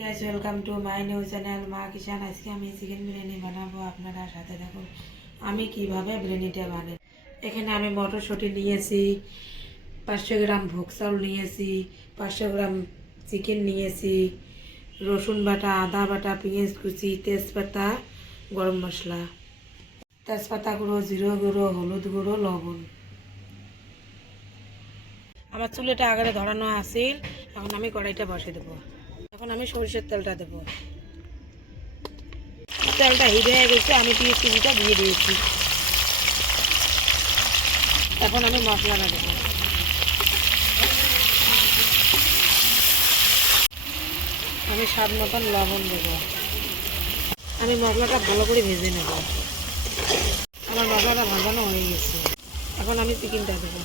Guys welcome to my new channel মা কিষান। আজকে আমি চিকেন বিরিয়ানি বানাবো, আপনারা সাথে দেখুন আমি কিভাবে বিরিয়ানিটা বানাই। এখানে আমি মটরশুঁটি নিয়েছি, 500 গ্রাম ভোগ চাউল নিয়েছি, 500 গ্রাম চিকেন নিয়েছি, রসুন বাটা, আদা বাটা, পেঁয়াজ কুচি, তেজপাতা, গরম মশলা, তেজপাতা গুঁড়ো, জিরো গুঁড়ো, হলুদ গুঁড়ো, লবণ। আমার চুলাটা আগে ধরানো আছিল, এখন আমি কড়াইটা বসে দেবো। এখন আমি সরিষার তেলটা দেবো। তেলটা হিট হয়ে গেছে, আমি পেঁয়াজ কুচিটা দিয়ে দিয়েছি। এখন আমি মশলাটা দেবো। আমি স্বাদ মতন লবণ দেবো। আমি মশলাটা ভালো করে ভেজে নেব। আমার মশলাটা ভাজানো হয়ে গেছে, এখন আমি চিকেনটা দেবো।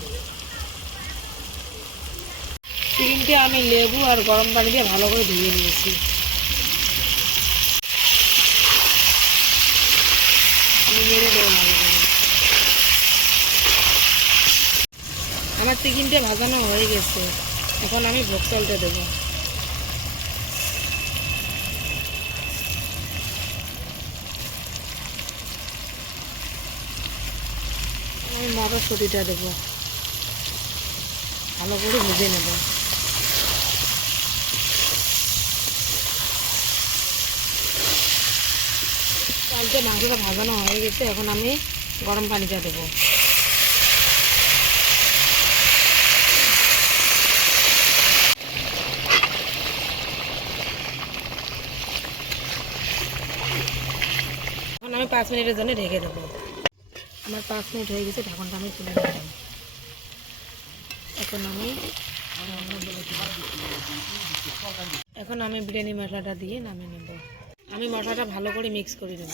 চিকেনটা আমি লেবু আর গরম পানি দিয়ে ভালো করে ধুয়ে নিয়েছি। আমি নেড়ে দেবো ভালো করে। আমার চিকেনটা ভাজানো হয়ে গেছে, এখন আমি ভোগ চালটা দেবো। আমি মটরশুঁটিটা দেবো, ভালো করে ভেজে নেব। চালটা মাংসটা ভাজানো হয়ে গেছে, এখন আমি গরম পানিটা দেবো। এখন আমি 5 মিনিটের জন্য ঢেকে দেবো। আমার 5 মিনিট হয়ে গেছে, ঢাকনটা আমি তুলে দিলাম। এখন আমি বিরিয়ানি মশলাটা দিয়ে নামিয়ে নেব। আমি মশলাটা ভালো করে মিক্স করে নেব।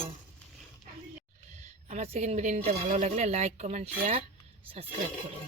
আমার চিকেন বিরিয়ানিটা ভালো লাগলে লাইক, কমেন্ট, শেয়ার, সাবস্ক্রাইব করুন।